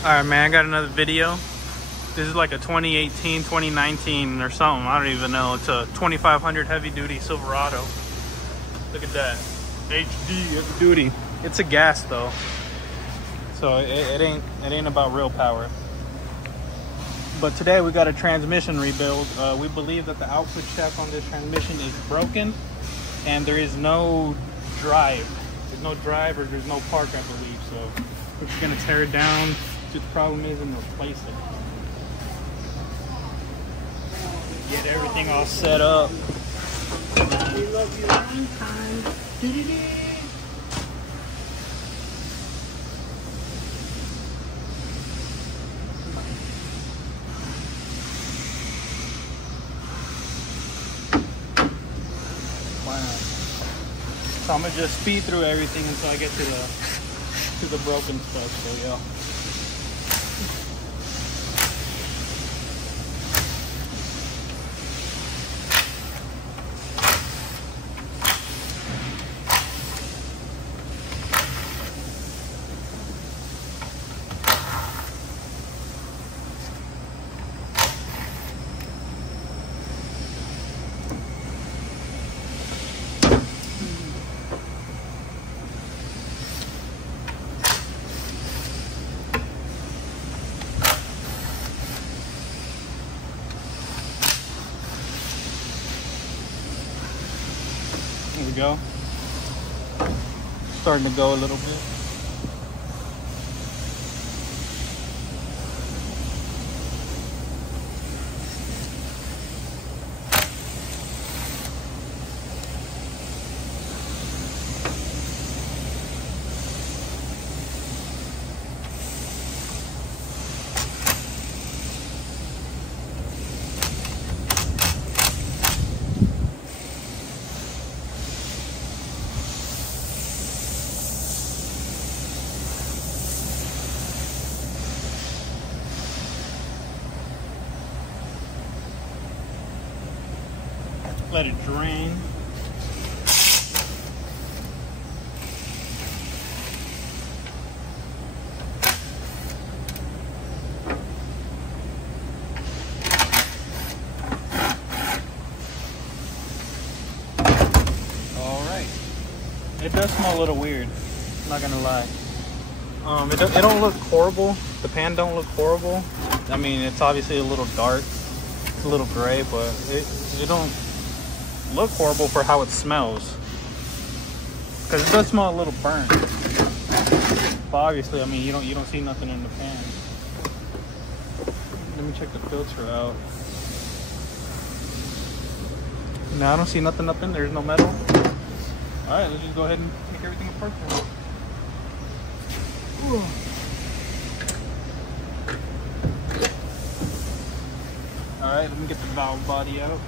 Alright, man, I got another video. This is like a 2018, 2019 or something. I don't even know. It's a 2500 heavy duty Silverado. Look at that. HD heavy duty. It's a gas though. So it ain't about real power. But today we got a transmission rebuild. We believe that the output shaft on this transmission is broken and there is no drive. There's no drive or there's no park, I believe. So we're just gonna tear it down, see what the problem is, and replace it. Get everything all set up. We love you one time. So I'm gonna just speed through everything until I get to the broken stuff. So yeah. Here we go. Starting to go a little bit. Let it drain. All right. It does smell a little weird, I'm not gonna lie. It don't look horrible. The pan don't look horrible. I mean, it's obviously a little dark. It's a little gray, but it don't look horrible for how it smells, because it does smell a little burnt. But obviously, I mean, you don't see nothing in the pan. Let me check the filter out. No, I don't see nothing up in there. There's no metal. All right, let's just go ahead and take everything apart then. All right, let me get the valve body out.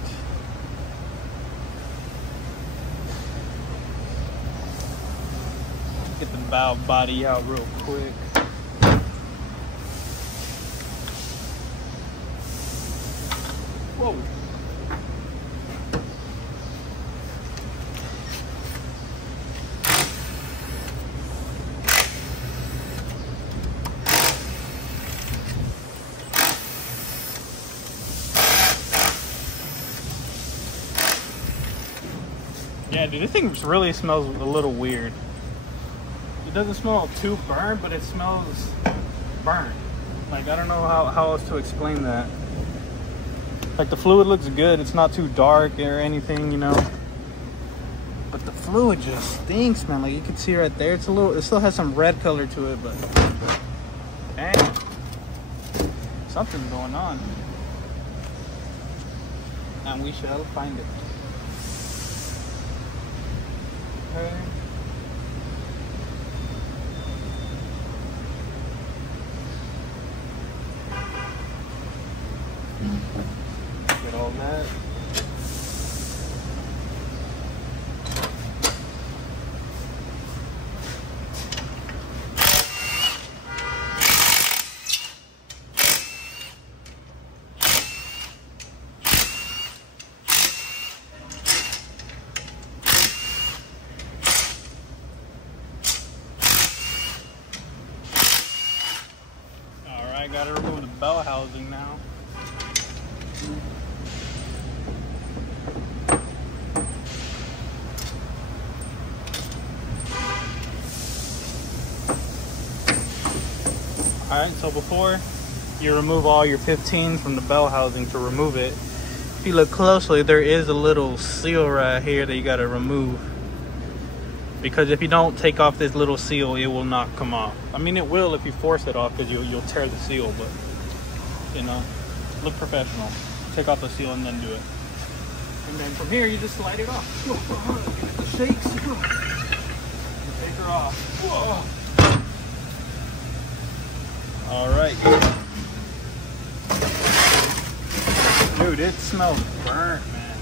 Get the valve body out real quick. Whoa. Yeah, dude, this thing really smells a little weird. It doesn't smell too burnt, but it smells burnt. Like, I don't know how else to explain that. Like, the fluid looks good. It's not too dark or anything, you know. But the fluid just stinks, man. Like, you can see right there. It still has some red color to it, but dang, something's going on. And we shall find it. Okay. Get all that. gotta remove the bell housing now. Alright, so before you remove all your 15s from the bell housing to remove it, if you look closely, there is a little seal right here that you gotta remove. Because if you don't take off this little seal, it will not come off. I mean, it will if you force it off, because you'll tear the seal, but, you know, look professional. Take off the seal and then do it. And then from here, you just slide it off. Get the shakes. Take her off. Whoa. All right. Dude, it smells burnt, man.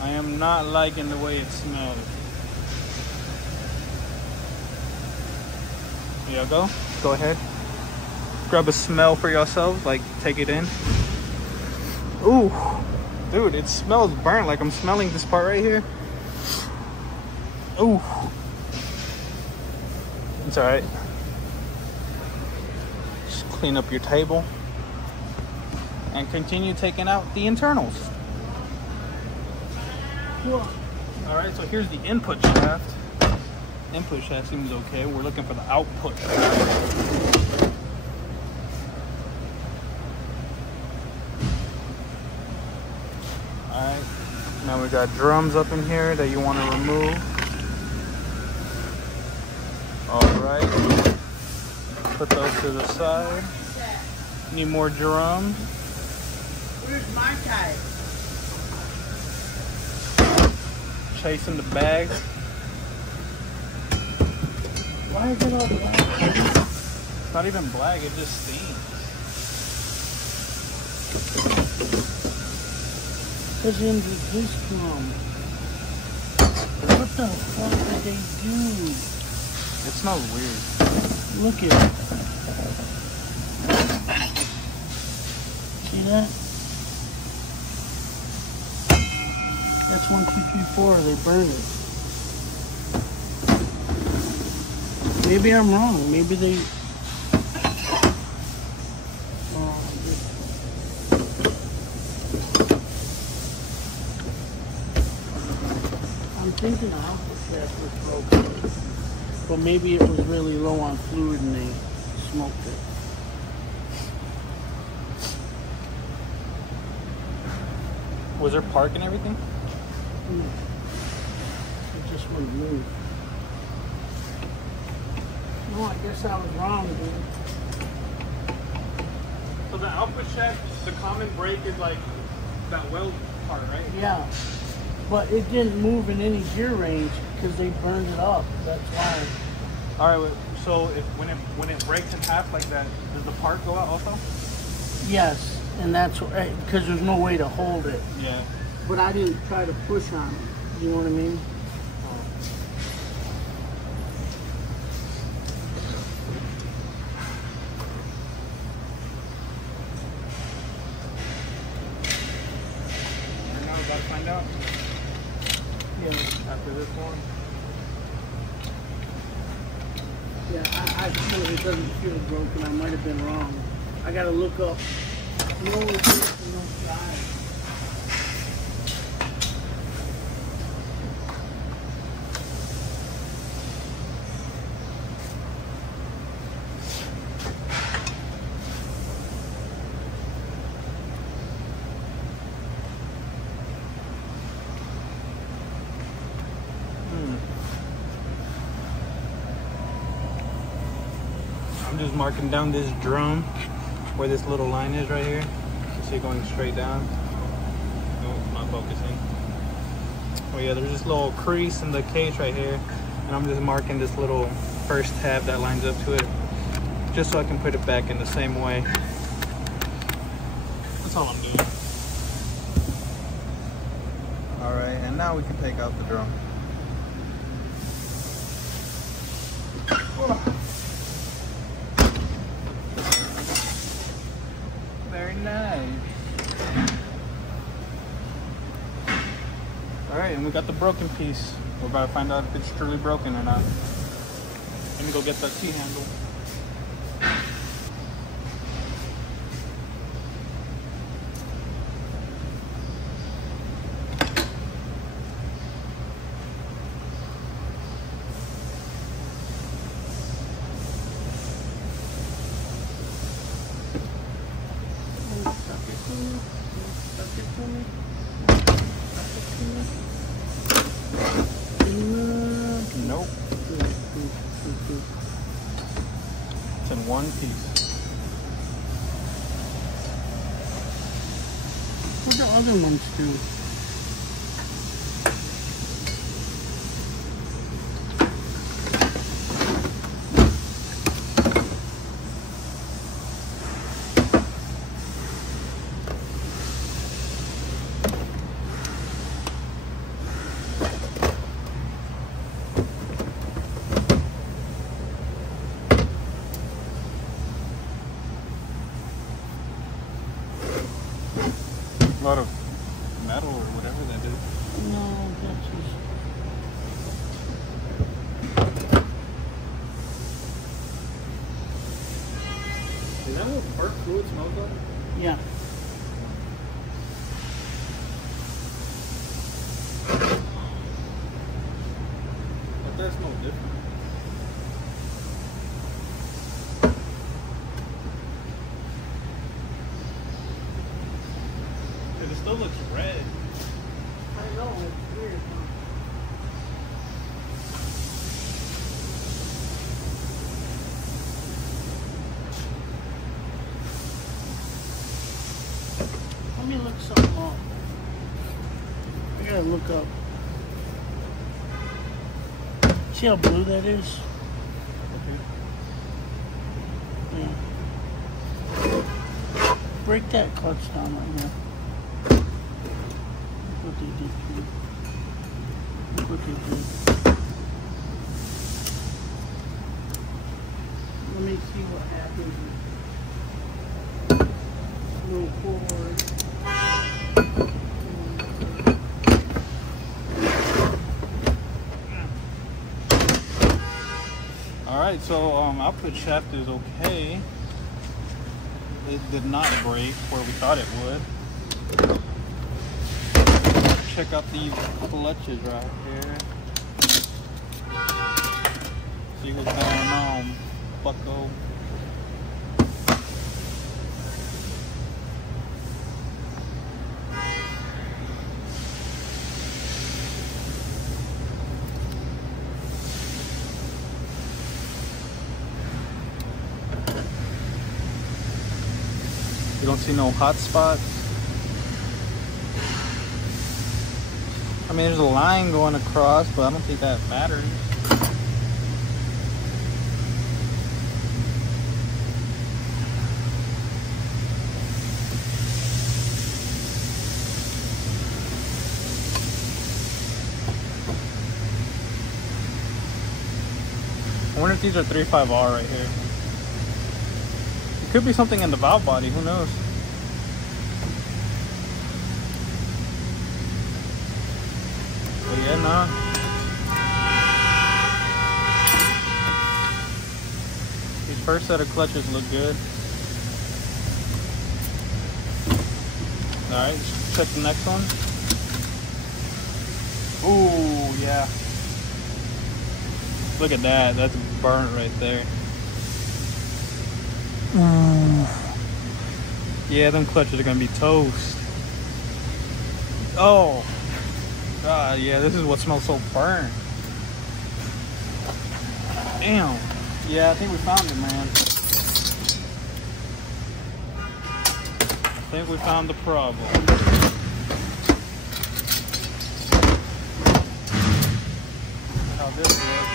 I am not liking the way it smells. Yeah, go ahead. Grab a smell for yourselves, like take it in. Ooh, dude, it smells burnt. Like I'm smelling this part right here. Ooh. It's all right. Just clean up your table and continue taking out the internals. Whoa. All right, so here's the input shaft. Input shaft seems okay. We're looking for the output shaft. All right, now we got drums up in here that you want to remove. All right, put those to the side. Need more drums. Where's my tie? Chasing the bags. Why is it all black? It's not even black, it just steams. Because when did this come? What the fuck did they do? It smells weird. Look at it. See that? That's 1, 2, 3, 4. They burn it. Maybe I'm wrong. Maybe they. I'm thinking the output shaft was broken, but maybe it was really low on fluid and they smoked it. Was there park and everything? It just wouldn't move. No, I guess I was wrong, dude. So the output shaft, the common brake is like that weld part, right? Yeah, but it didn't move in any gear range because they burned it up. That's why. All right, so when it breaks in half like that, does the part go out also? Yes, and that's because there's no way to hold it. Yeah. But I didn't try to push on it. You know what I mean? Now we gotta find out. Yeah. After this one. Yeah, I feel it doesn't feel broken. I might have been wrong. I gotta look up. No, no side. I'm just marking down this drum where this little line is right here. You see it going straight down. No, it's not focusing. Oh yeah, there's this little crease in the case right here, and I'm just marking this little first tab that lines up to it, just so I can put it back in the same way. That's all I'm doing. All right, and now we can take out the drum. Very nice. All right, and we got the broken piece. We're about to find out if it's truly broken or not. Let me go get that T-handle. Nope. It's in one piece. What the other ones do? A lot of metal or whatever that is. No, that's just... Is that what park fluid smells like? Yeah. But that's no different. It still looks red. I know, it's weird, huh? Let me look something up. I gotta look up. See how blue that is? Okay. Yeah. Break that clutch down right now. Look what they did to you. Look what they did. Let me see what happens. Move forward. Alright, so output shaft is okay. It did not break where we thought it would. Check out these clutches right here. See what's going on, bucko. You don't see no hot spots. I mean, there's a line going across, but I don't think that matters. I wonder if these are 3.5R right here. It could be something in the valve body, who knows? But yeah, nah. These first set of clutches look good. Alright, let's check the next one. Ooh, yeah. Look at that, that's burnt right there. Ooh. Yeah, them clutches are gonna be toast. Oh. God, yeah, this is what smells so burnt. Damn. Yeah, I think we found it, man. I think we found the problem. How this looks.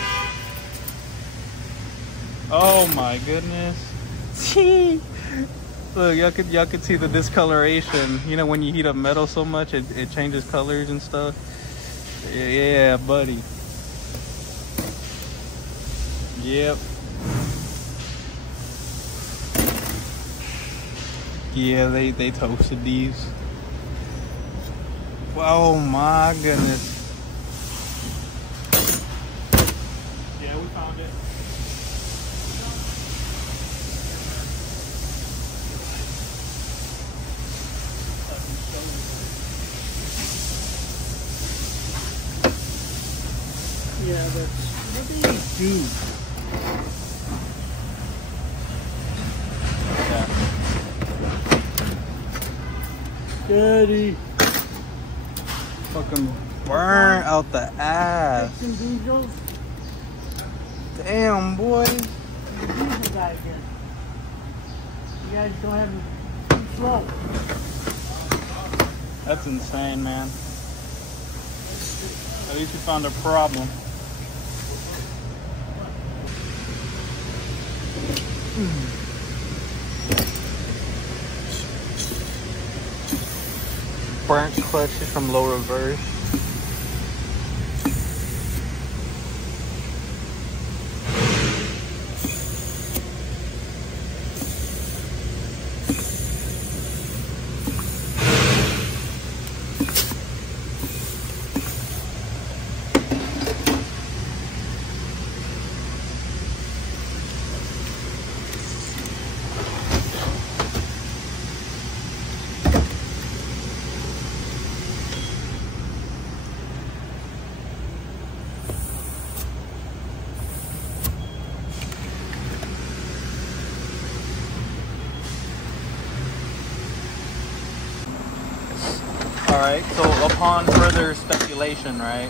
Oh my goodness. Look, y'all could see the discoloration. You know, when you heat up metal so much, it changes colors and stuff. Yeah, buddy. Yep. Yeah, they toasted these. Oh my goodness. Yeah, we found it. What do you do? Daddy. Fucking burn out the ass. Some diesels. Damn, boy. The diesel guy again. You guys don't have too slow. That's insane, man. At least we found a problem. Burnt clutches from low reverse. Alright, so upon further speculation, right,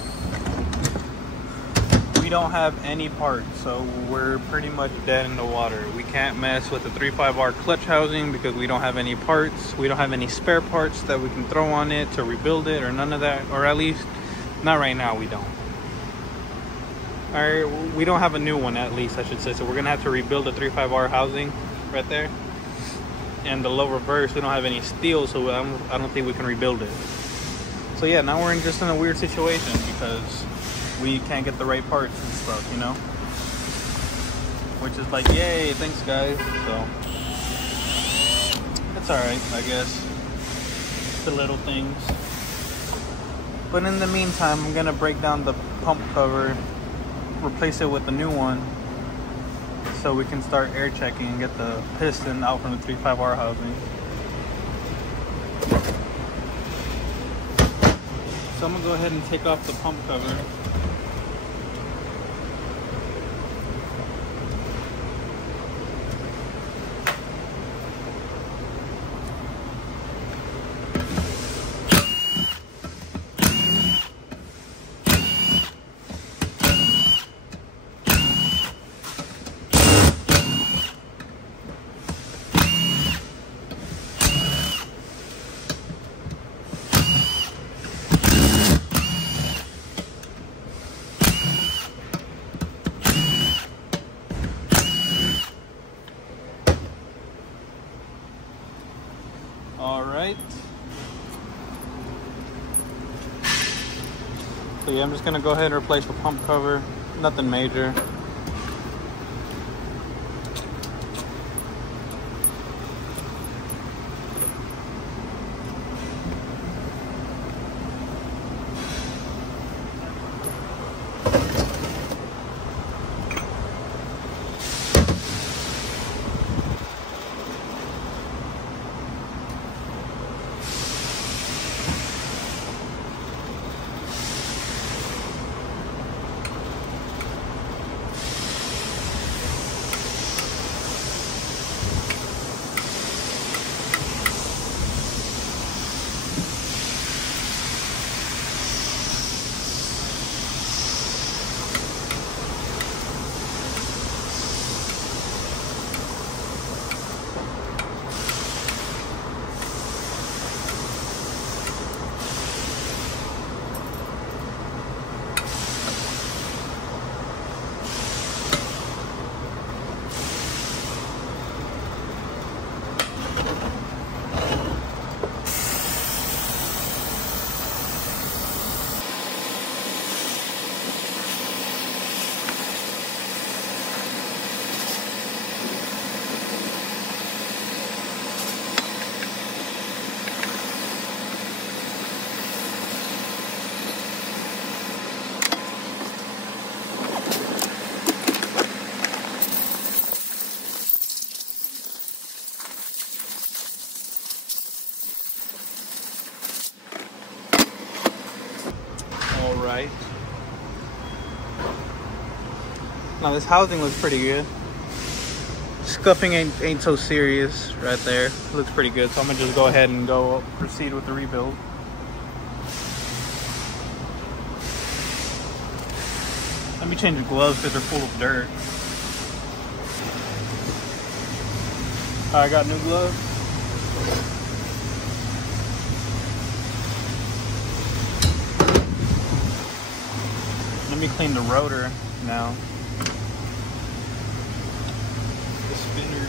we don't have any parts, so we're pretty much dead in the water. We can't mess with the 3.5R clutch housing because we don't have any parts. We don't have any spare parts that we can throw on it to rebuild it or none of that, or at least not right now we don't. Alright, we don't have a new one, at least I should say, so we're gonna have to rebuild the 3.5R housing right there. And the low reverse, we don't have any steel, so I don't think we can rebuild it. So yeah, now we're just in a weird situation because we can't get the right parts and stuff, you know? Which is like, yay, thanks guys. So it's alright, I guess. The little things. But in the meantime, I'm gonna break down the pump cover, replace it with a new one, so we can start air checking and get the piston out from the 3.5R housing. So I'm gonna go ahead and take off the pump cover. Alright. So yeah, I'm just gonna go ahead and replace the pump cover. Nothing major. Alright. Now this housing looks pretty good. Scuffing ain't so serious right there. Looks pretty good. So I'm gonna just go ahead and proceed with the rebuild. Let me change the gloves because they're full of dirt. I got new gloves. Let me clean the rotor now. The spinner.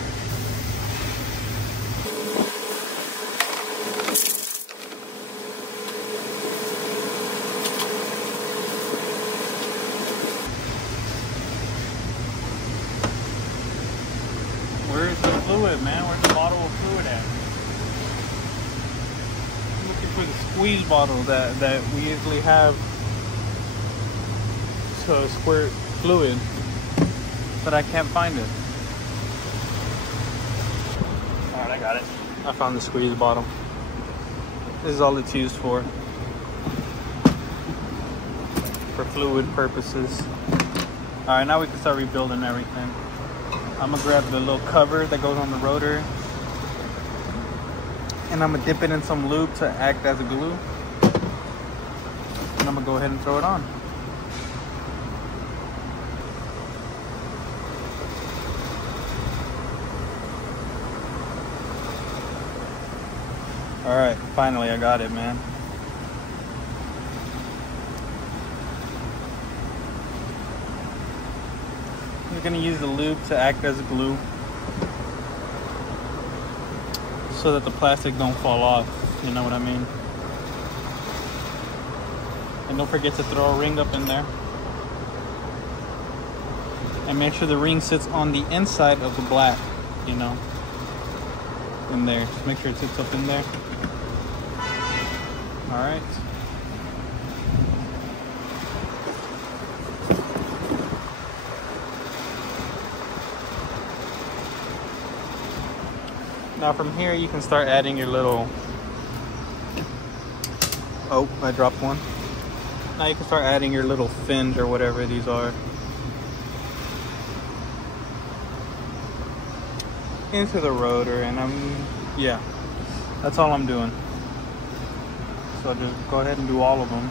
Where's the fluid, man? Where's the bottle of fluid at? I'm looking for the squeeze bottle that we usually have to squirt fluid, but I can't find it. Alright, I got it. I found the squeeze bottle. This is all it's used for fluid purposes. Alright, now we can start rebuilding everything. I'm gonna grab the little cover that goes on the rotor, and I'm gonna dip it in some lube to act as a glue, and I'm gonna go ahead and throw it on. All right, finally I got it, man. We're gonna use the lube to act as a glue so that the plastic don't fall off, you know what I mean? And don't forget to throw a ring up in there. And make sure the ring sits on the inside of the black, you know, in there. Just make sure it sits up in there. All right. Now from here you can start adding your little, oh, I dropped one. Now you can start adding your little fins or whatever these are into the rotor, and yeah, that's all I'm doing. So just go ahead and do all of them.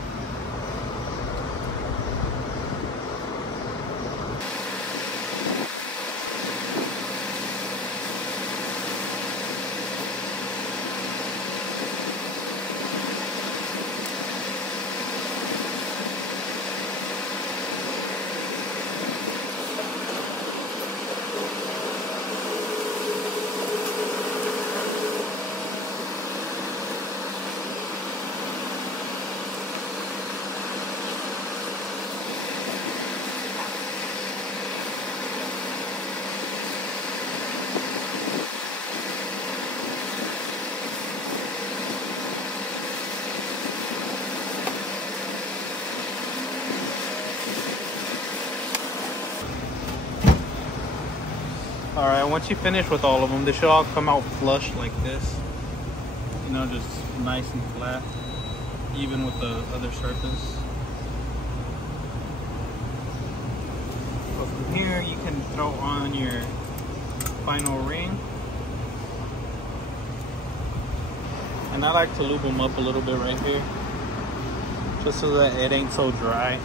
Alright, once you finish with all of them, they should all come out flush like this. You know, just nice and flat, even with the other surface. So from here, you can throw on your final ring. And I like to lube them up a little bit right here, just so that it ain't so dry.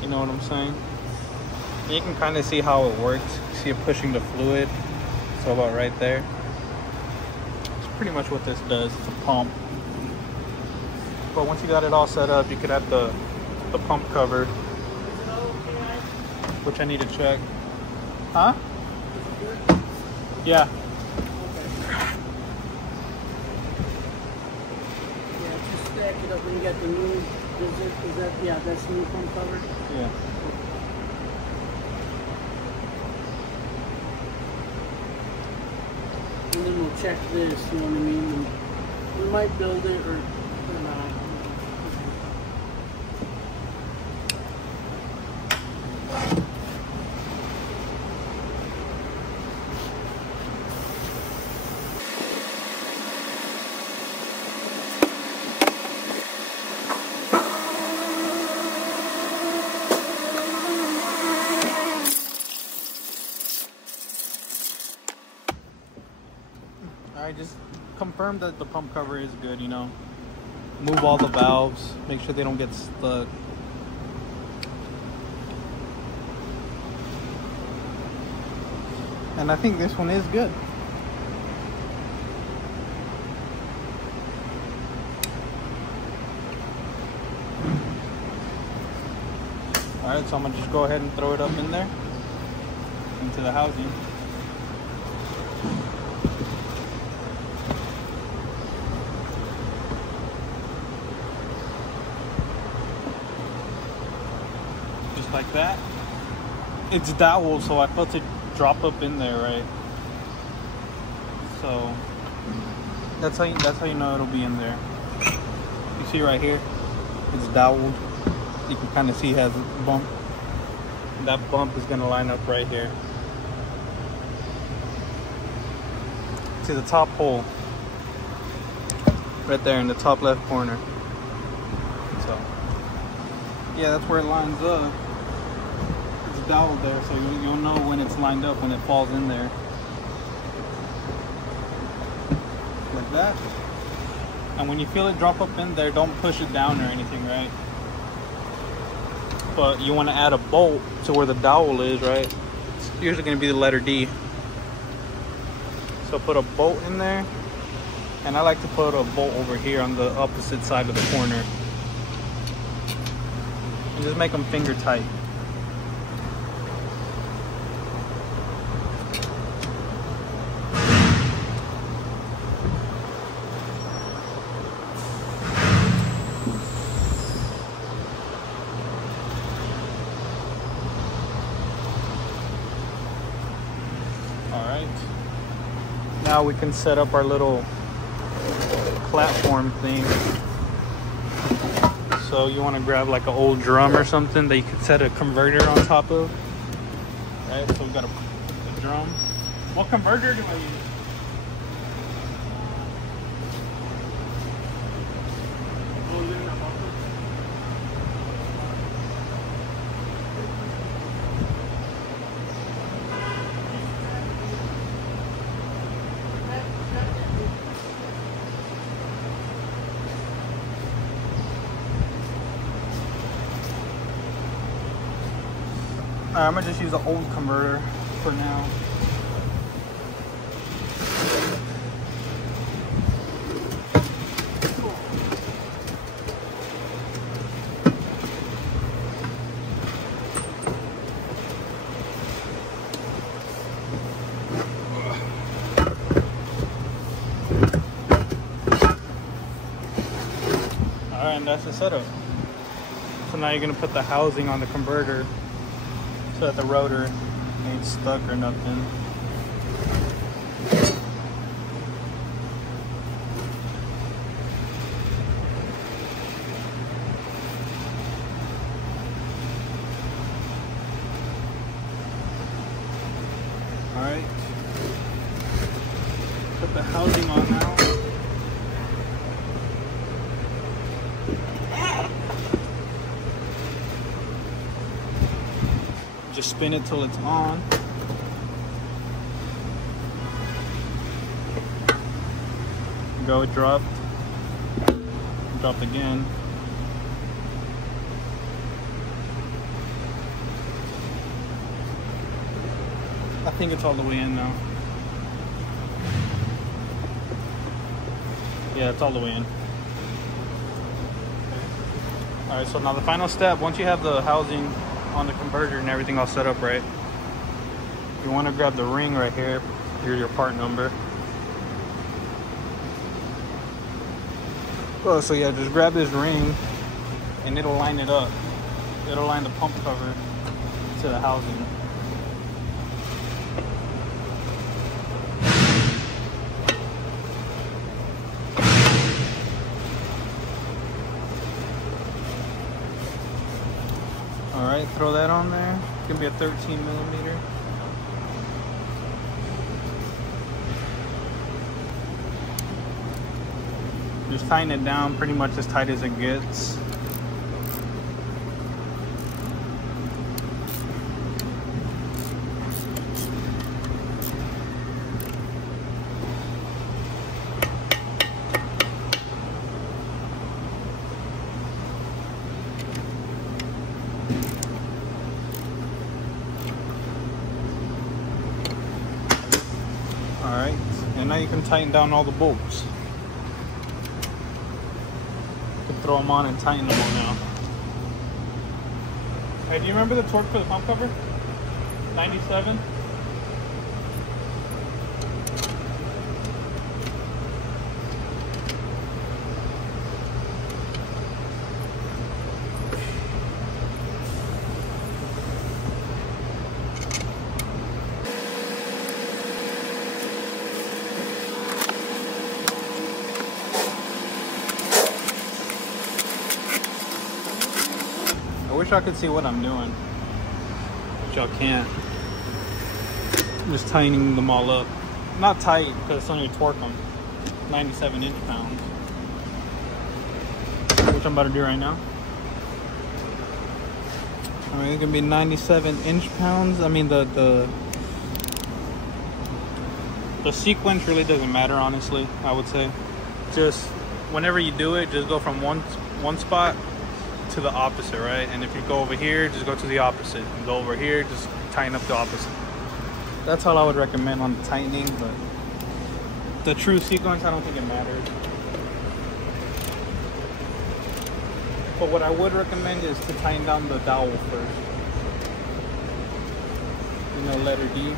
You know what I'm saying? You can kind of see how it works. See it pushing the fluid. So about right there. It's pretty much what this does. It's a pump. But once you got it all set up, you could add the pump cover, which I need to check. Huh? Yeah. Yeah, just stack it up and you got the new, is that, yeah, that's the new pump cover? Yeah. And then we'll check this, you know what I mean? And we might build it or not. Alright, just confirm that the pump cover is good, you know. Move all the valves, make sure they don't get stuck. And I think this one is good. Alright, so I'm gonna just go ahead and throw it up in there, into the housing. Just like that. It's dowel, so I felt it drop up in there, right? So that's how you know it'll be in there. You see right here, it's doweled. You can kind of see it has a bump. That bump is gonna line up right here to the top hole, right there in the top left corner. So yeah, that's where it lines up. It's doweled there, so you'll know when it's lined up when it falls in there, like that. And when you feel it drop up in there, don't push it down or anything, right? But you want to add a bolt to where the dowel is, right? It's usually going to be the letter D. So put a bolt in there, and I like to put a bolt over here on the opposite side of the corner, and just make them finger tight. Now we can set up our little platform thing. So you want to grab like an old drum or something that you could set a converter on top of. Right, so we got a drum. What converter do I use? I'm gonna just use an old converter for now. Alright, and that's the setup. So now you're gonna put the housing on the converter so that the rotor ain't stuck or nothing. Alright. Put the housing on now. Just spin it till it's on. Go, it dropped. Dropped again. I think it's all the way in now. Yeah, it's all the way in. Alright, so now the final step, once you have the housing on the converter and everything all set up right, you want to grab the ring right here. Here's your part number. Oh, so yeah, just grab this ring and it'll line it up. It'll line the pump cover to the housing. Alright, throw that on there. It's gonna be a 13 millimeter. Just tighten it down pretty much as tight as it gets. Alright, and now you can tighten down all the bolts. You can throw them on and tighten them on now. Hey, do you remember the torque for the pump cover? 97? I wish I could see what I'm doing, but y'all can't. I'm just tightening them all up. Not tight, because it's only torque them. 97 inch-pounds. Which I'm about to do right now. I mean, it can be 97 inch-pounds. I mean, the sequence really doesn't matter, honestly, I would say. Just, whenever you do it, just go from one spot to the opposite, right? And if you go over here, just go to the opposite, and go over here, just tighten up the opposite. That's all I would recommend on the tightening, but the true sequence, I don't think it matters. But what I would recommend is to tighten down the dowel first. You know, letter D.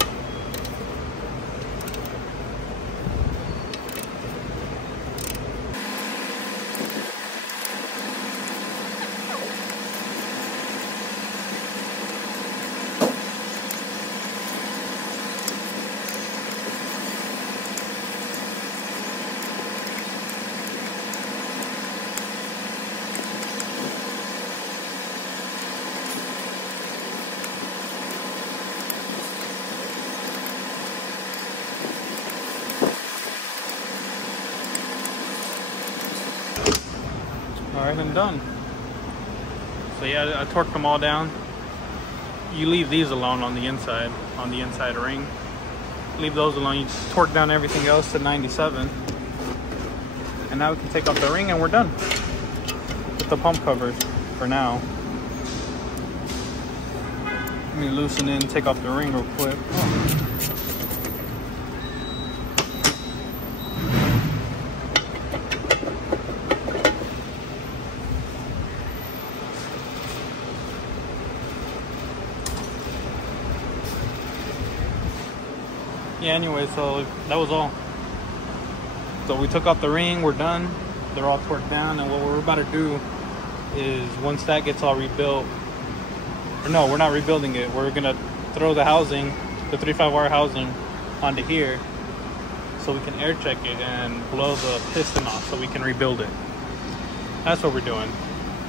Alright, I'm done. So yeah, I torqued them all down. You leave these alone on the inside ring. Leave those alone. You just torque down everything else to 97. And now we can take off the ring and we're done with the pump covers for now. Let me loosen in, take off the ring real quick. Yeah, anyway, so that was all. So we took off the ring, we're done. They're all torqued down, and what we're about to do is once that gets all rebuilt, or no, we're not rebuilding it. We're gonna throw the housing, the 3.5 wire housing, onto here so we can air check it and blow the piston off so we can rebuild it. That's what we're doing.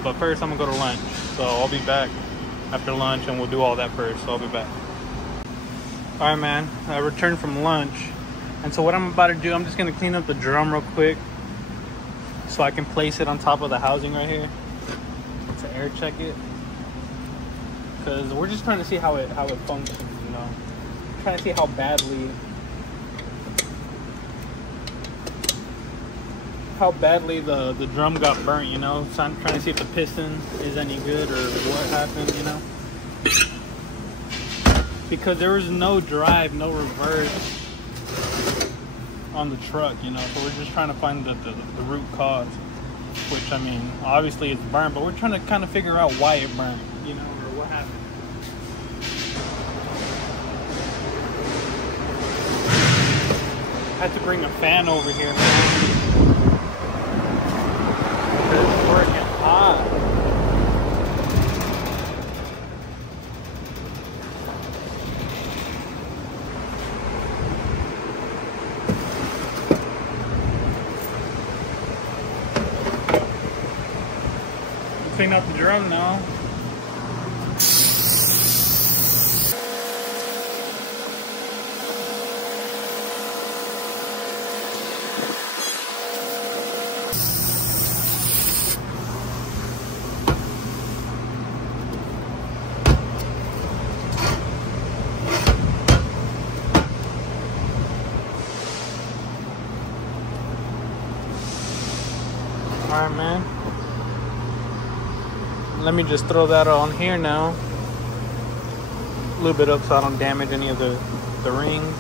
But first I'm gonna go to lunch. So I'll be back after lunch and we'll do all that first. So I'll be back. Alright, man, I returned from lunch, and so what I'm about to do, I'm just going to clean up the drum real quick so I can place it on top of the housing right here to air check it, because we're just trying to see how it functions, you know, trying to see how badly the drum got burnt, you know, so I'm trying to see if the piston is any good or what happened, you know. Because there was no drive, no reverse on the truck, you know, so we're just trying to find the root cause, which, I mean, obviously it's burned, but we're trying to kind of figure out why it burned, you know, or what happened. I had to bring a fan over here, man, because it's working hot. Clean out the drum now. All right, man. Let me just throw that on here now. A little bit up so I don't damage any of the rings.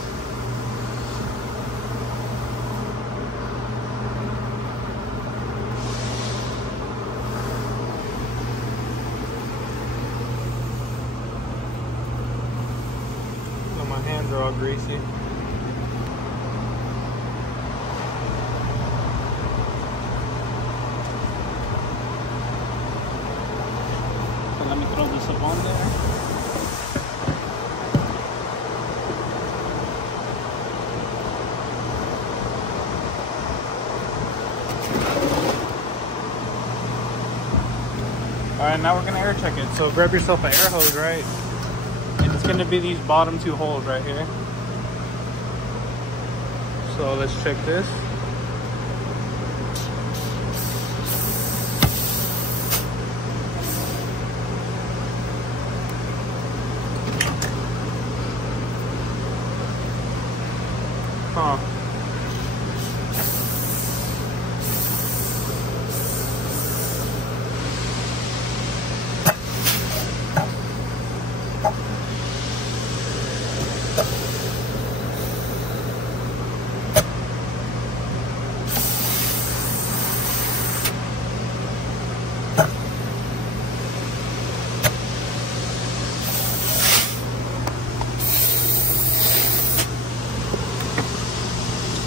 hands are all greasy. So let me throw this up on there. Alright, now we're gonna air check it. So grab yourself an air hose, right? And it's gonna be these bottom two holes right here. So let's check this. Huh.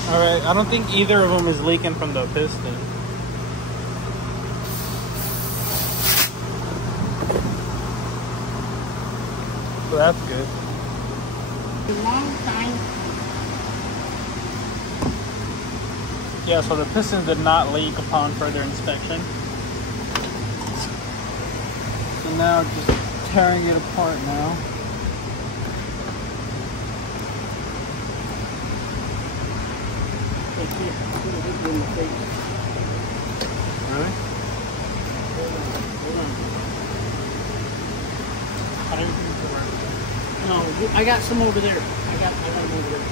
Alright, I don't think either of them is leaking from the piston. So that's good. A long time. Yeah, so the piston did not leak upon further inspection. So now just tearing it apart now. Really? Hold on. How do you think it works? No, I got some over there. I got them over there.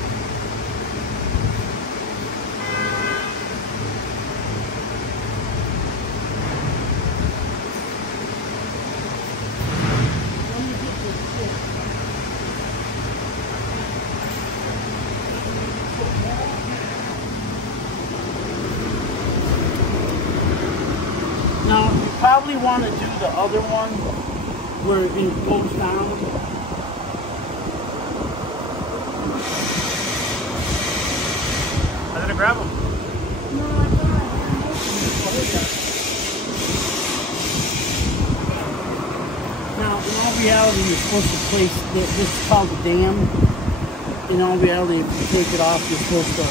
Now, you probably want to do the other one where it goes down. I didn't grab them. No, I thought I had. Now, in all reality, you're supposed to place this is called the dam. In all reality, if you take it off, you're supposed to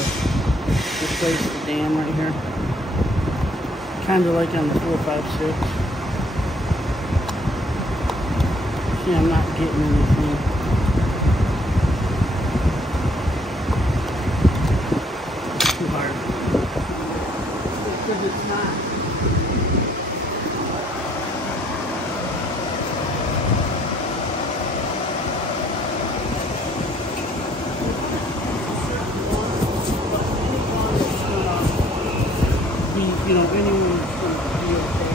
replace the dam right here. Kind of like on the 456. See, I'm not getting anything. It's too hard. Because it's not. You know, anyone's going to be okay.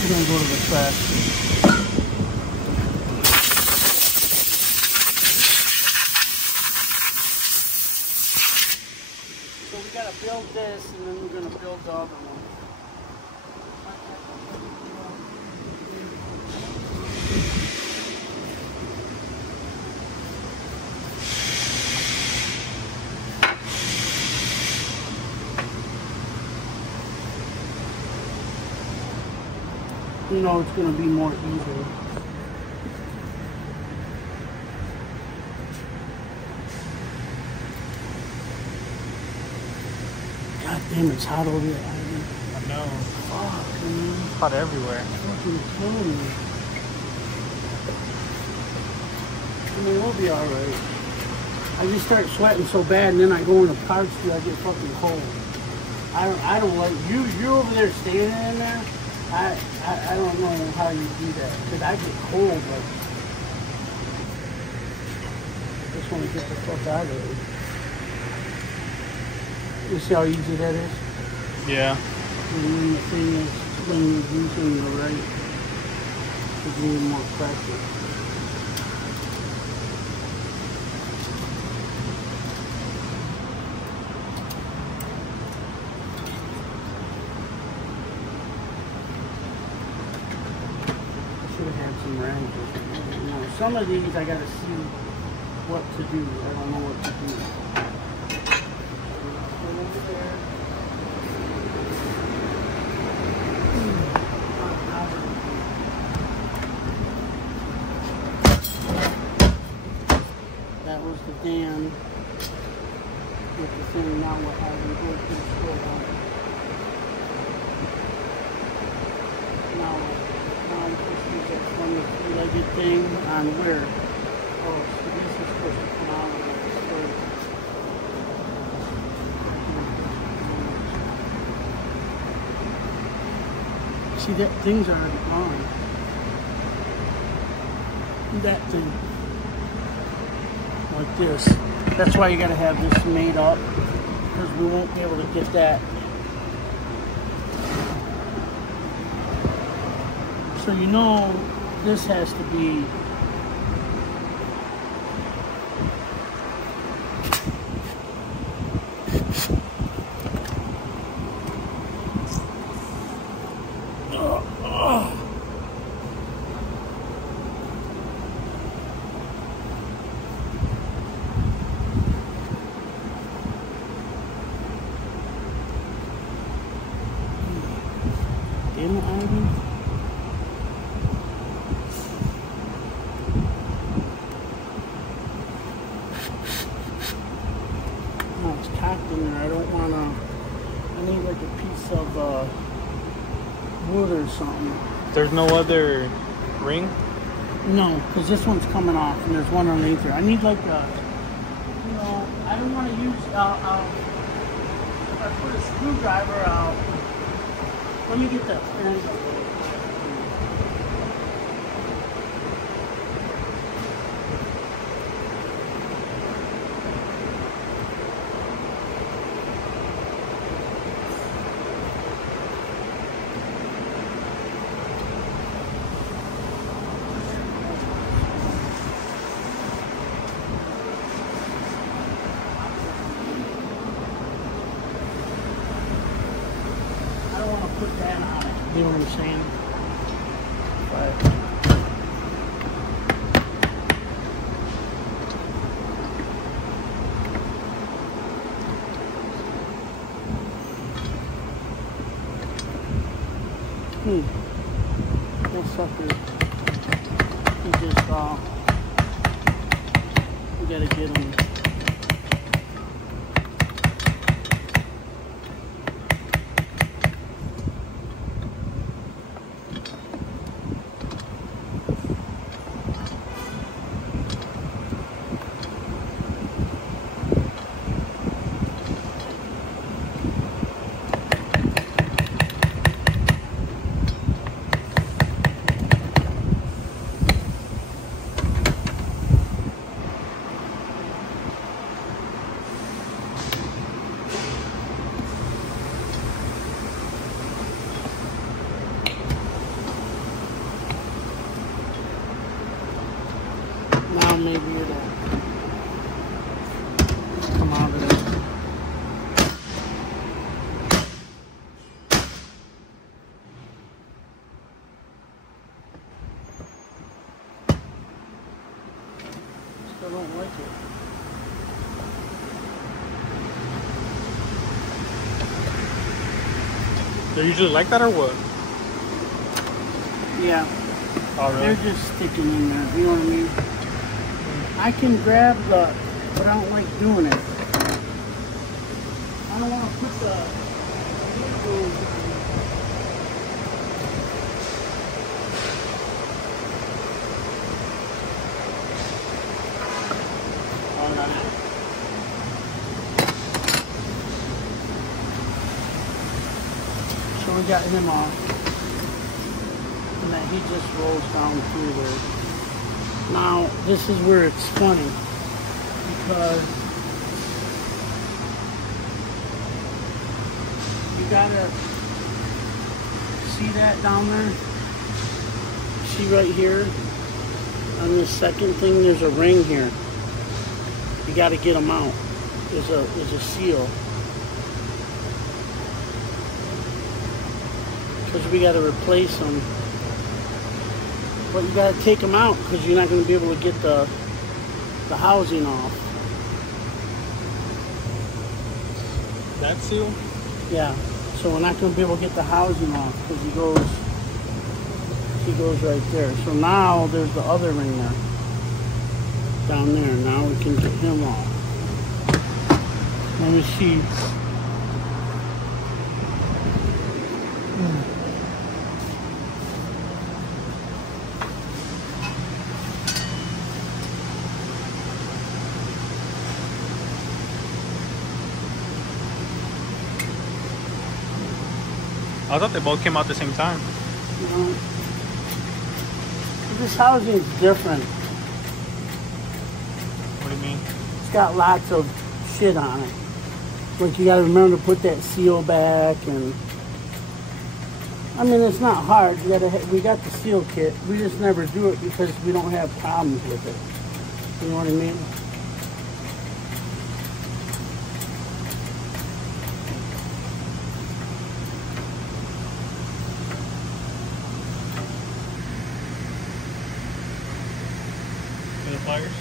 We're going to go to the trash. So we got to build this, and then we're going to build the other one. You know it's going to be more even. God damn, it's hot over there. I know. Fuck, man. It's hot everywhere. It's fucking killing me. I mean, we'll be alright. I just start sweating so bad, and then I go in the parts till I get fucking cold. I don't like you over there standing in there. I don't know how you do that, because I get cold, but I just want to get the fuck out of it. You see how easy that is? Yeah. And then the thing is, when you're using the right, it's a little more practice. Should have had some wrenches. You know, some of these I gotta see what to do. I don't know what to do. Over there. That was the dam with the thing. Now we're having to go to the store. Now I'm supposed to use that funny three-legged thing on where? Oh, so this is supposed to come out of the store. See, that thing's already gone. That thing. Like this. That's why you gotta have this made up, because we won't be able to get that. So you know this has to be There's no other ring? No, because this one's coming off and there's one underneath there. I need like a, you know, I don't want to use, if I put a screwdriver out, let me get that pen. Put that on it, you know what I'm saying? But this sucker is just we gotta get him. Now maybe it'll come out of there. Still don't like it. They're usually like that or what? Yeah. Oh, really? They're just sticking in there, you know what I mean? I can grab the, but I don't like doing it. I don't want to put the So we got him off. And then he just rolls down through there. Now, this is where it's funny, because you gotta see that down there? See right here? On the second thing, there's a ring here. You gotta get them out. There's a seal. Because we gotta replace them. But you gotta take them out because you're not gonna be able to get the housing off. That seal? Yeah. So we're not gonna be able to get the housing off because he goes right there. So now there's the other ring there. Down there. Now we can get him off. Let me see. I thought they both came out at the same time. This housing is different. What do you mean? It's got lots of shit on it. Like you gotta remember to put that seal back, and I mean it's not hard. We got the seal kit. We just never do it because we don't have problems with it. You know what I mean? The pliers?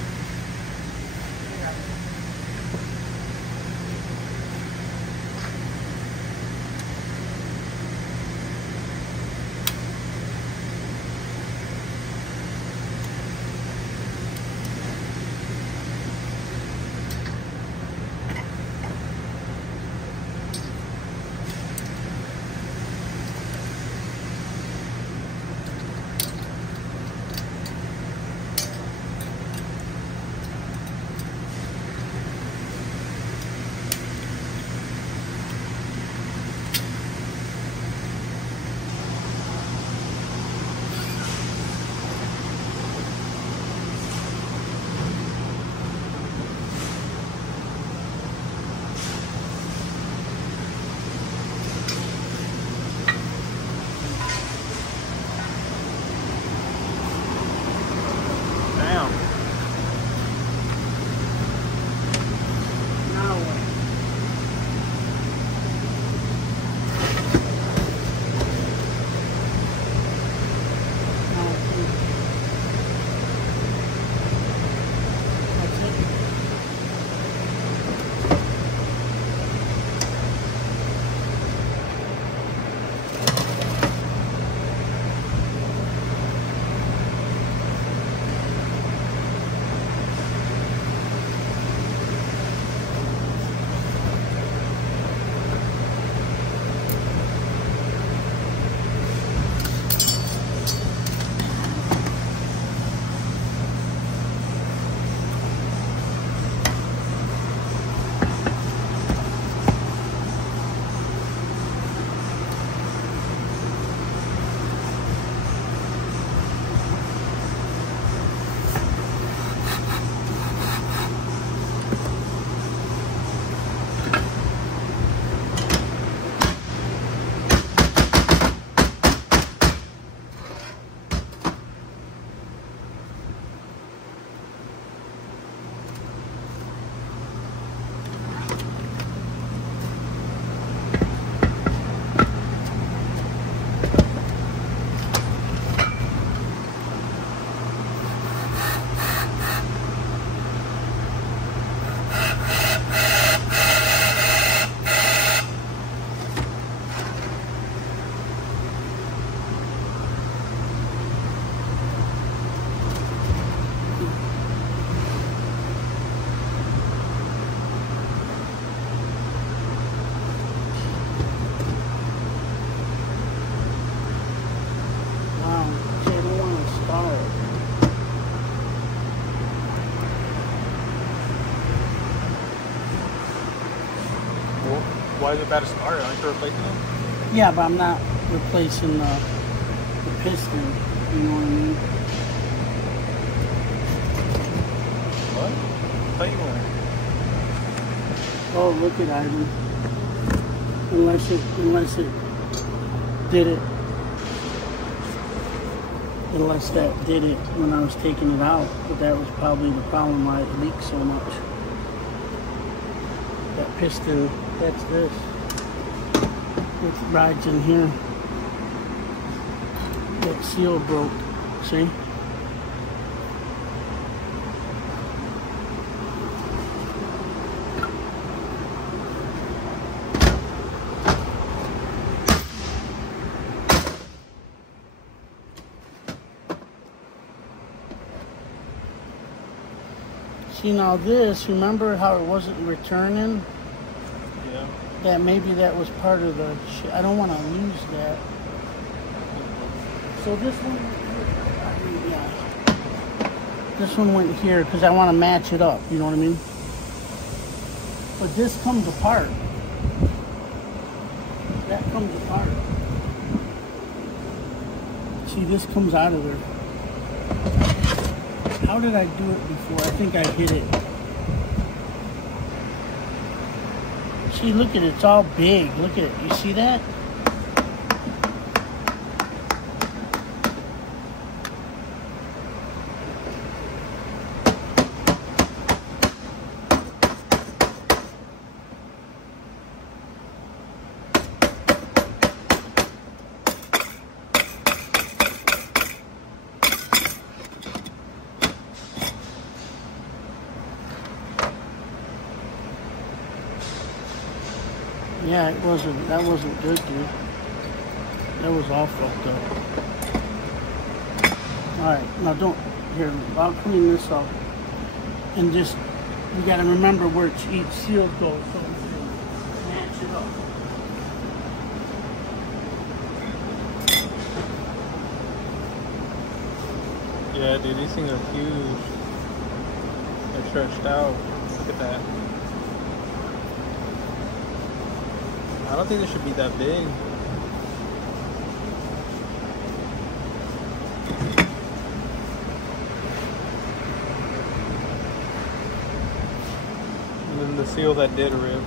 Why is it bad to start? Aren't you replacing it? Yeah, but I'm not replacing the piston. You know what I mean? What? I thought you were. Oh, look at Ivan. Unless it did it. Unless that did it when I was taking it out. But that was probably the problem why it leaked so much. That piston, that's this. It rides in here. That seal broke. See? See, now this, remember how it wasn't returning? Yeah. That maybe that was part of the shit. I don't want to lose that. So this one, yeah. This one went here because I want to match it up, you know what I mean? But this comes apart. That comes apart. See, this comes out of there. How did I do it before? I think I hit it. See, look at it. It's all big. Look at it. You see that? Yeah, that wasn't good, dude. That was all fucked up. Alright, now here, I'll clean this up. And just, you gotta remember where each seal goes so we can match it up. Yeah, dude, these things are huge. They're stretched out. Look at that. I don't think they should be that big. And then the seal that did rip.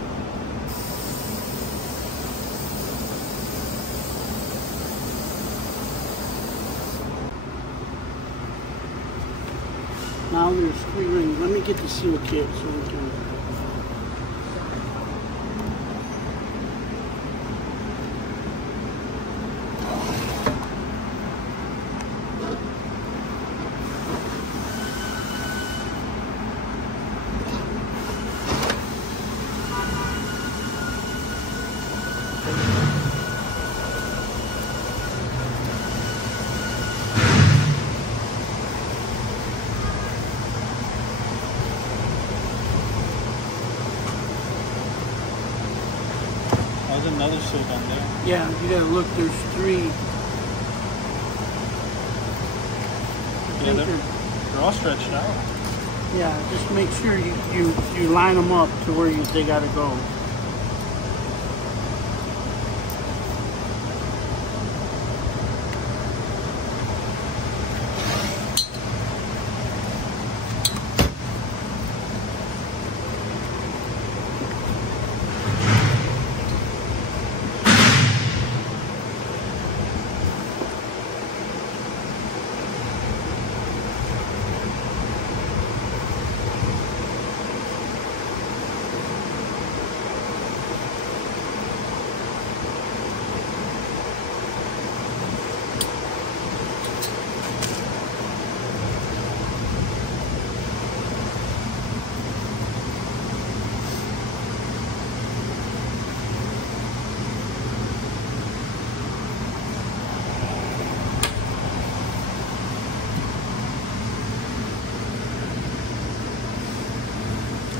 Now there's 3 rings. Let me get the seal kit so we can... There's another seal down there. Yeah, you gotta look, there's 3. Yeah, they're all stretched out. Yeah, just make sure you line them up to where they gotta go.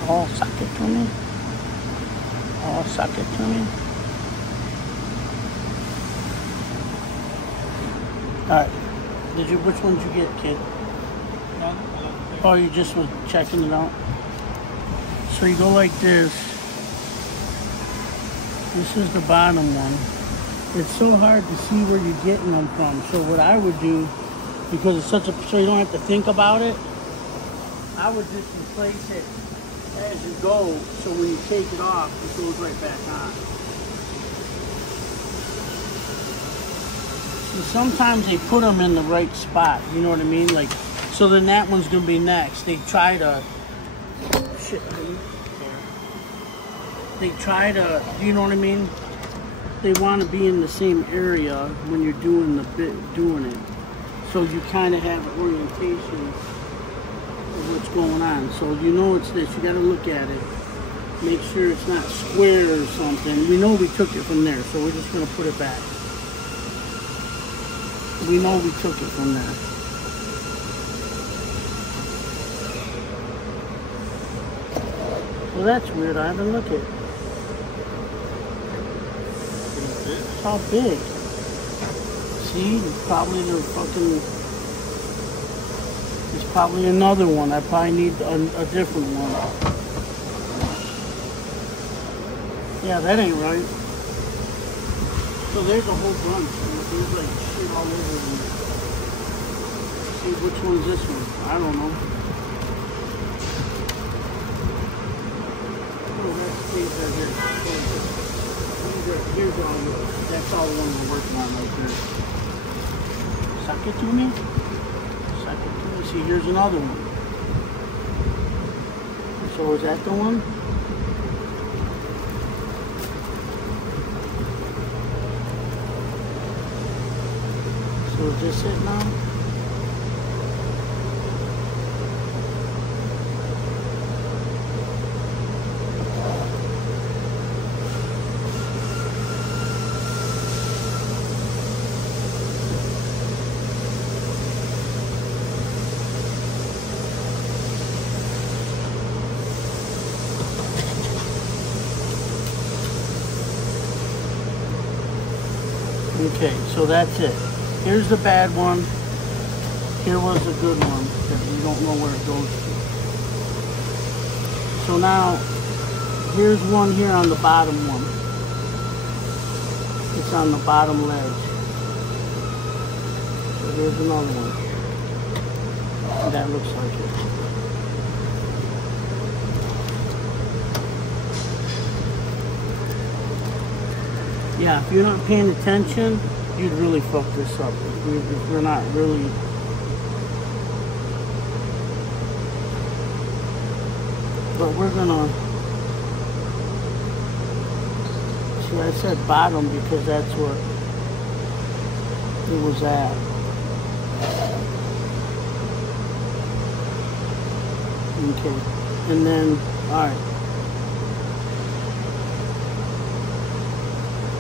Oh, suck it to me. Oh, suck it to me. Alright. Which one did you get, kid? Oh, you just was checking it out? So you go like this. This is the bottom one. It's so hard to see where you're getting them from. So what I would do, because it's so you don't have to think about it, I would just replace it as you go, so when you take it off, it goes right back on. So sometimes they put them in the right spot, you know what I mean? Like, so then that one's gonna be next. They try to, you know what I mean? They want to be in the same area when you're doing it. So you kind of have an orientation of what's going on. So you know it's this, you got to look at it. Make sure it's not square or something. We know we took it from there, so we're just going to put it back. We know we took it from there. Well, that's weird. I haven't looked at it. It's how big. See, it's probably the fucking. It's probably another one. I probably need a different one. Yeah, that ain't right. So there's a whole bunch. There's like shit all over them. See, which one's this one? I don't know. Oh, that's these right here. Here's all yours. That's all the one we're working on right there. Suck it to me. Suck it to me. See, here's another one. So is that the one? So is this it now? Okay, so that's it. Here's the bad one. Here was the good one that we don't know where it goes to. So now, here's one here on the bottom one. It's on the bottom ledge. So here's another one. And that looks like it. Yeah, if you're not paying attention, you'd really fuck this up. If we're not really... But we're gonna... See, I said bottom because that's what it was at. Okay, and then, alright.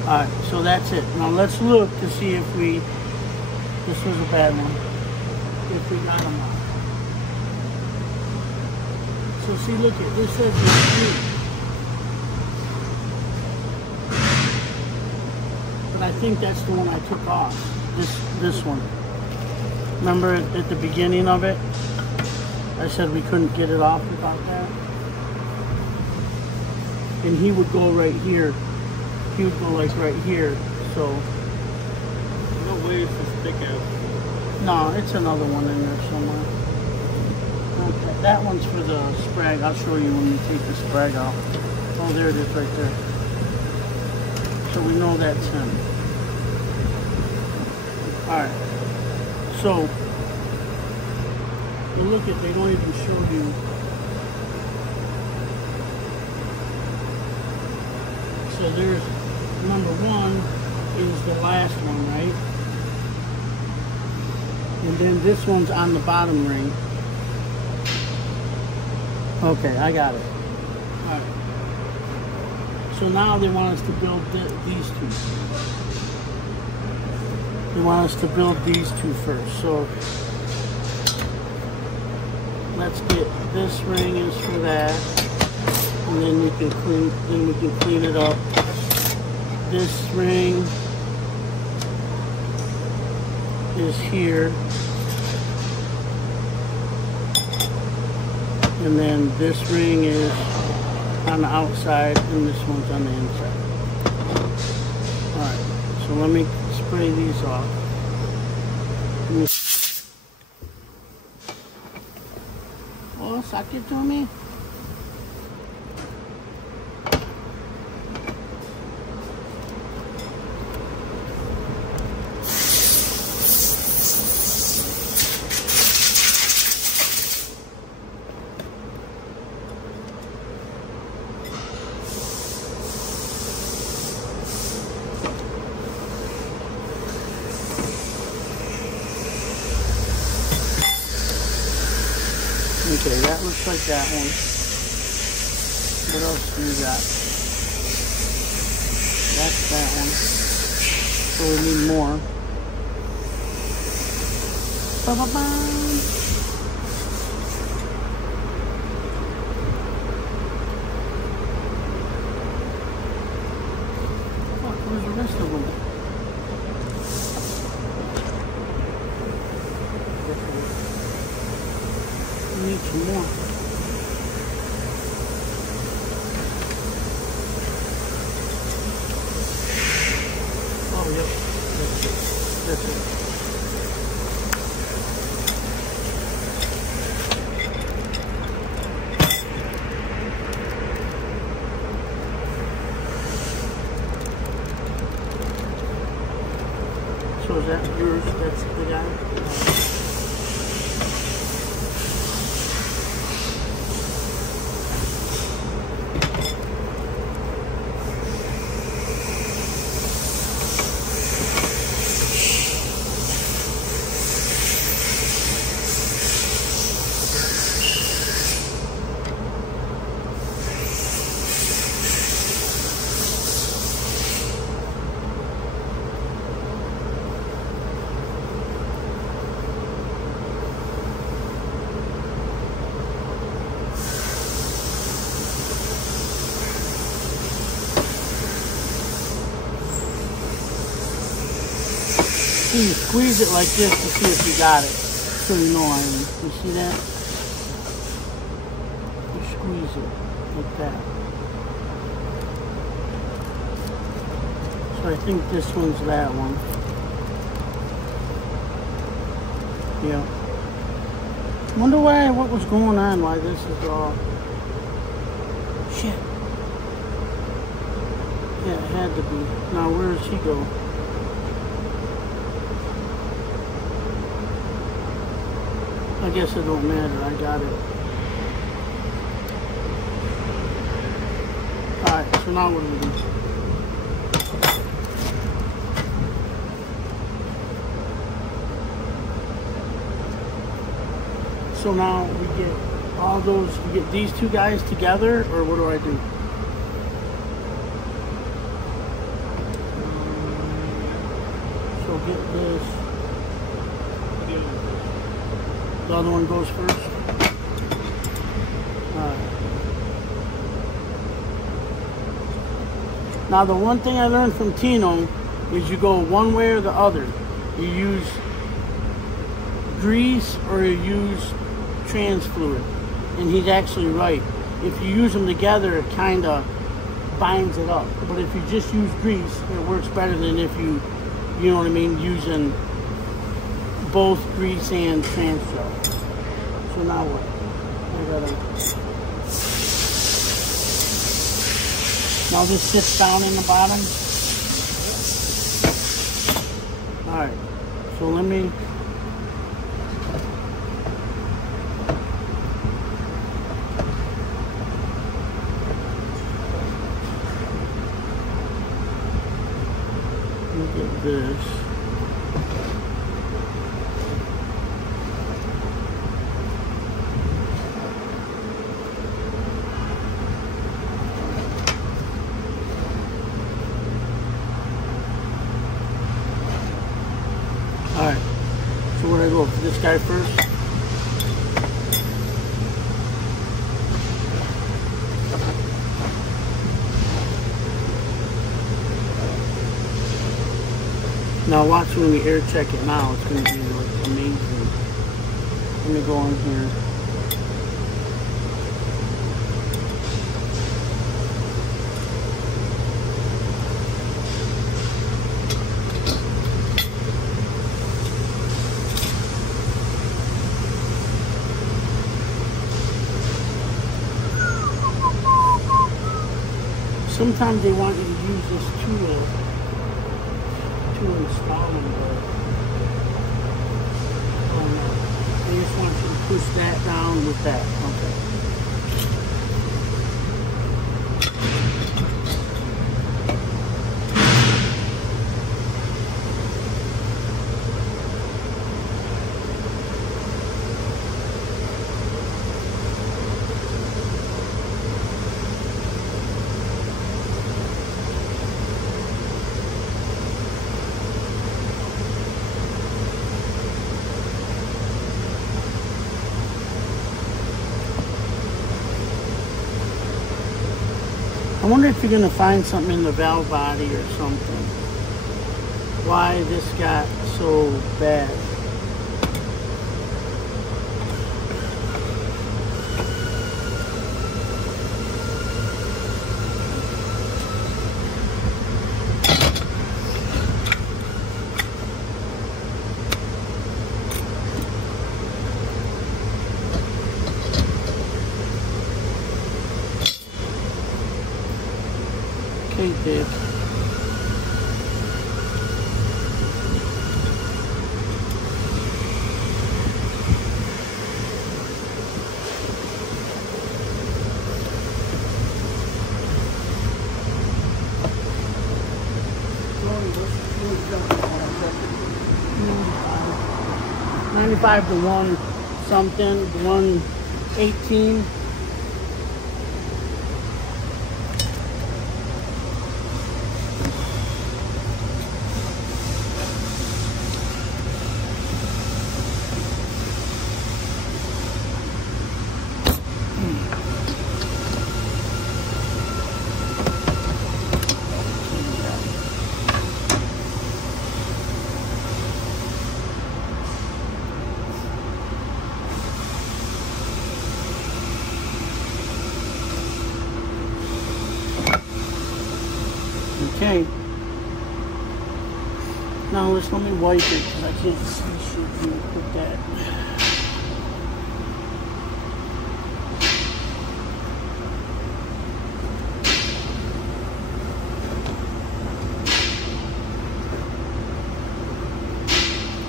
Alright, so that's it. Now let's look to see if we, this was a bad one, if we got them on. So see, look at, this says it's 3. But I think that's the one I took off, this one. Remember at the beginning of it, I said we couldn't get it off without that? And he would go right here. He would go like right here, so. No way it's to stick out. No, it's another one in there somewhere. Okay, that one's for the sprag. I'll show you when you take the sprag out. Oh, there it is right there. So we know that's him. Alright. So, you look at, they don't even show you. So there's number one is the last one, right? And then this one's on the bottom ring. Okay, I got it. All right. So now they want us to build these two. They want us to build these two first. So let's get this ring is for that, and then we can clean it up. This ring is here, and then this ring is on the outside, and this one's on the inside. Alright, so let me spray these off. Oh, suck it to me. Okay, that looks like that one. What else do we got? That's that one. So we need more. Ba-ba-ba. need some more. Oh, yep. That's it. That's it. So is that yours? That's the guy? You squeeze it like this to see if you got it. So you know iron. You see that? You squeeze it like that. So I think this one's that one. Yeah. Wonder why, what was going on, why this is all... Shit. Yeah, it had to be. Now where does he go? I guess it don't matter, I got it. Alright, so now what do we do? So now we get all those, we get these two guys together, or what do I do? So get this. The other one goes first. Now the one thing I learned from Tino is you go one way or the other. You use grease or you use trans fluid. And he's actually right. If you use them together, it kind of binds it up. But if you just use grease, it works better than if you know what I mean, using both grease and trans gel. So now what? Now this sits down in the bottom. Alright, so let me look at this. Alright, so where do I go? This guy first? Now watch when we air check it now, it's going to be like amazing. Let me go in here. Sometimes they want you to use this tool to install them, but they just want you to push that down with that. Okay. I wonder if you're going to find something in the valve body or something. Why this got so bad. dick. $95 to 1 something, 118. Okay. Now let me wipe it because I can't see shit. Let me put that.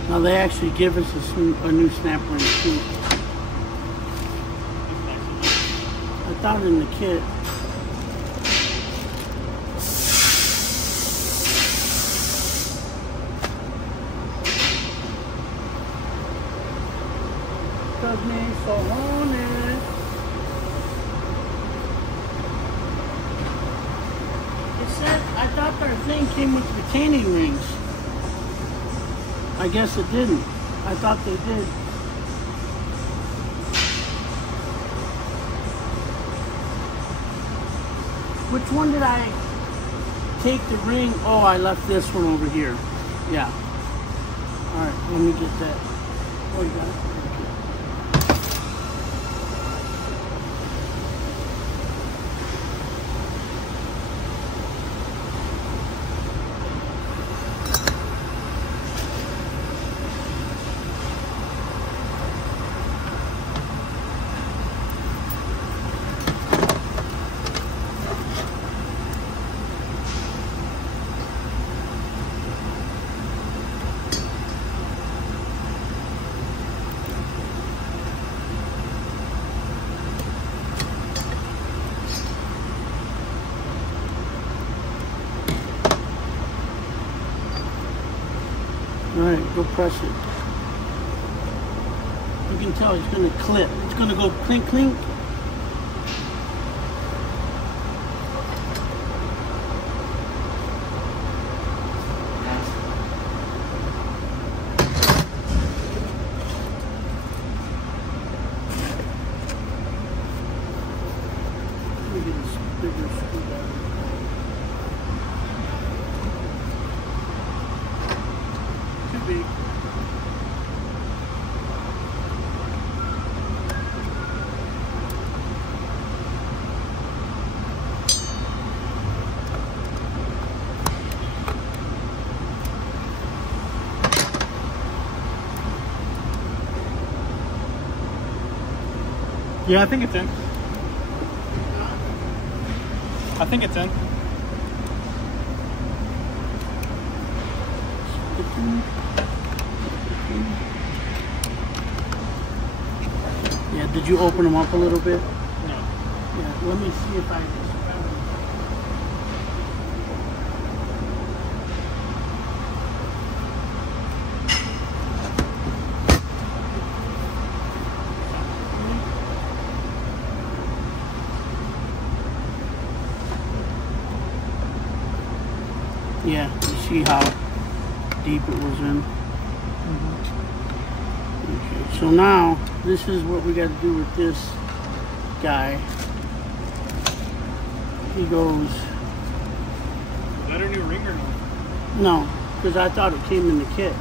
Now they actually give us a new snap ring too. I thought in the kit. Me so horny. It said, I thought their thing came with retaining rings. I guess it didn't. I thought they did. Which one did I take the ring? Oh, I left this one over here. Yeah. Alright, let me get that. Oh, you got it. Alright, go press it. You can tell it's going to clip. It's going to go clink, clink. Let me get this bigger screwdriver. Big. Yeah, I think it's in. I think it's in. Yeah, did you open them up a little bit? No. Yeah, let me see if I can. Yeah, you see how deep it was in. Okay, so now this is what we got to do with this guy. He goes. Is that a new ring or no? No, because I thought it came in the kit.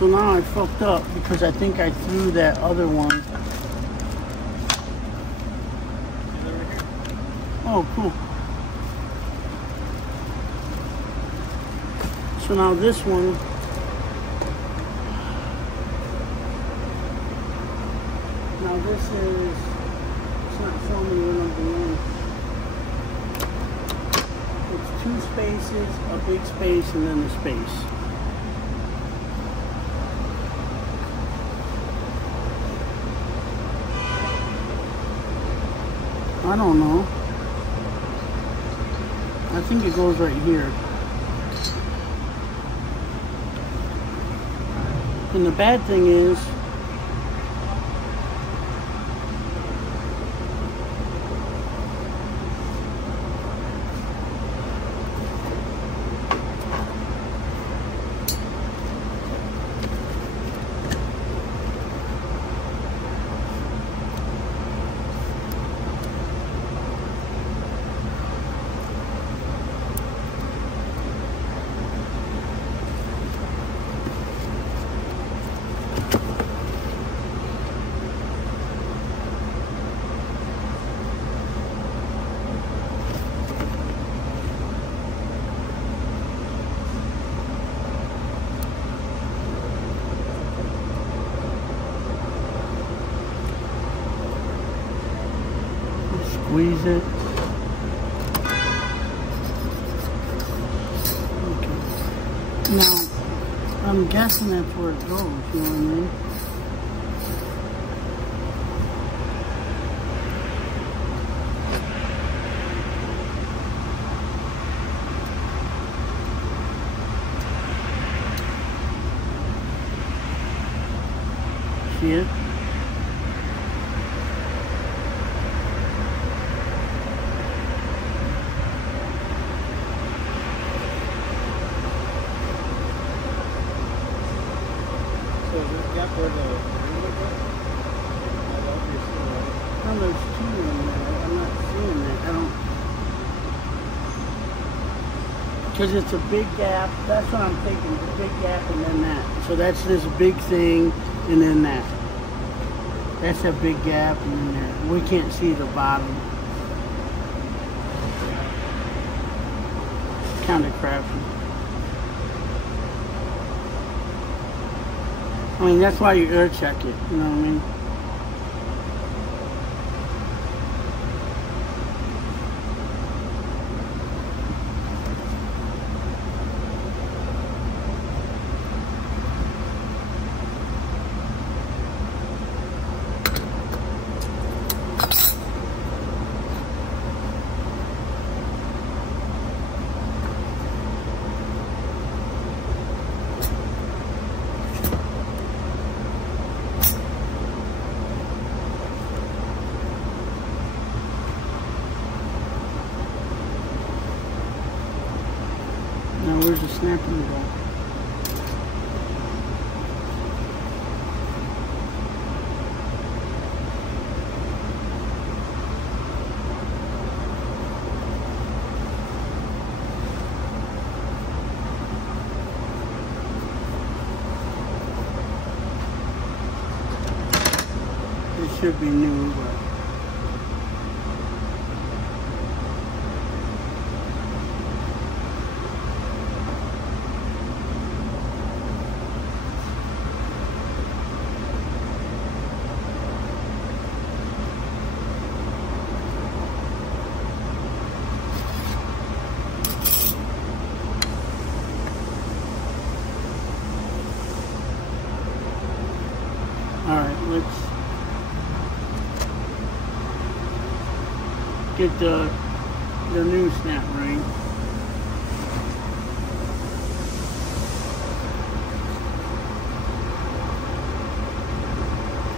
So now I fucked up because I think I threw that other one. Oh, cool. So now this one, now this is not showing me what I'm doing. It's 2 spaces, a big space, and then the space. I don't know. I think it goes right here. And the bad thing is, squeeze it. Okay. Now, I'm guessing that's where it goes, you know what I mean? See it? Where the Oh, there's 2 in there. I'm not seeing that. I don't. Because it's a big gap. That's what I'm thinking. The big gap and then that. So that's this big thing and then that. That's a big gap and then there. We can't see the bottom. Kind of crappy. I mean, that's why you air check it, you know what I mean? Now where's the snapping go? It should be new, but alright, let's get the new snap ring.